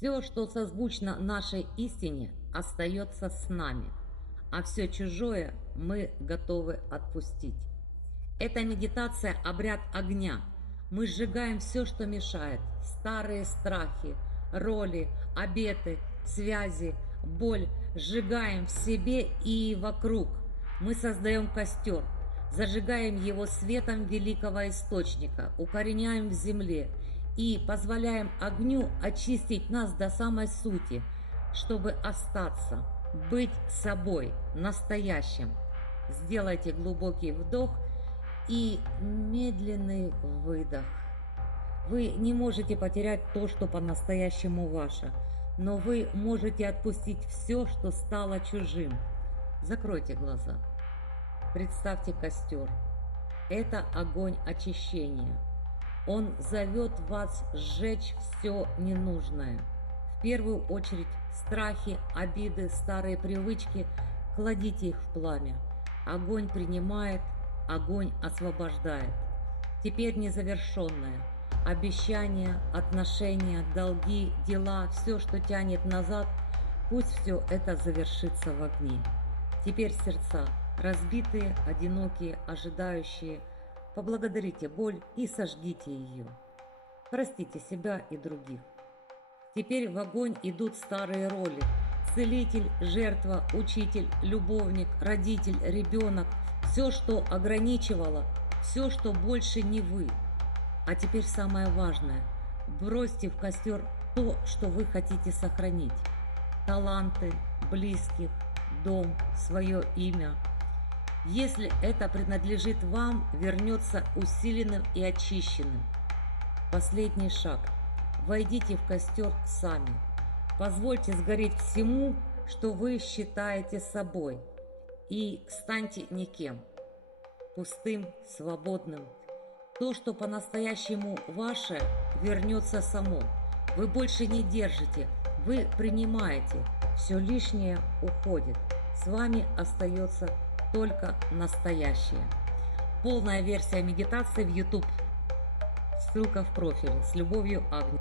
Все, что созвучно нашей истине, остается с нами, а все чужое мы готовы отпустить. Это медитация, обряд огня. Мы сжигаем все, что мешает. Старые страхи, роли, обеты, связи, боль. Сжигаем в себе и вокруг. Мы создаем костер, зажигаем его светом великого источника, укореняем в земле и позволяем огню очистить нас до самой сути, чтобы остаться, быть собой, настоящим. Сделайте глубокий вдох и медленный выдох. Вы не можете потерять то, что по-настоящему ваше, но вы можете отпустить все, что стало чужим. Закройте глаза. Представьте костер. Это огонь очищения. Он зовет вас сжечь все ненужное. В первую очередь страхи, обиды, старые привычки. Кладите их в пламя. Огонь принимает, огонь освобождает. Теперь незавершенное. Обещания, отношения, долги, дела, все, что тянет назад, пусть все это завершится в огне. Теперь сердца, разбитые, одинокие, ожидающие, поблагодарите боль и сожгите ее. Простите себя и других. Теперь в огонь идут старые роли. Целитель, жертва, учитель, любовник, родитель, ребенок. Все, что ограничивало, все, что больше не вы. А теперь самое важное. Бросьте в костер то, что вы хотите сохранить. Таланты, близких, дом, свое имя. Если это принадлежит вам, вернется усиленным и очищенным. Последний шаг. Войдите в костер сами. Позвольте сгореть всему, что вы считаете собой. И станьте никем. Пустым, свободным. То, что по-настоящему ваше, вернется само. Вы больше не держите, вы принимаете. Все лишнее уходит. С вами остается только настоящее. Полная версия медитации в YouTube. Ссылка в профиле. С любовью, Агния.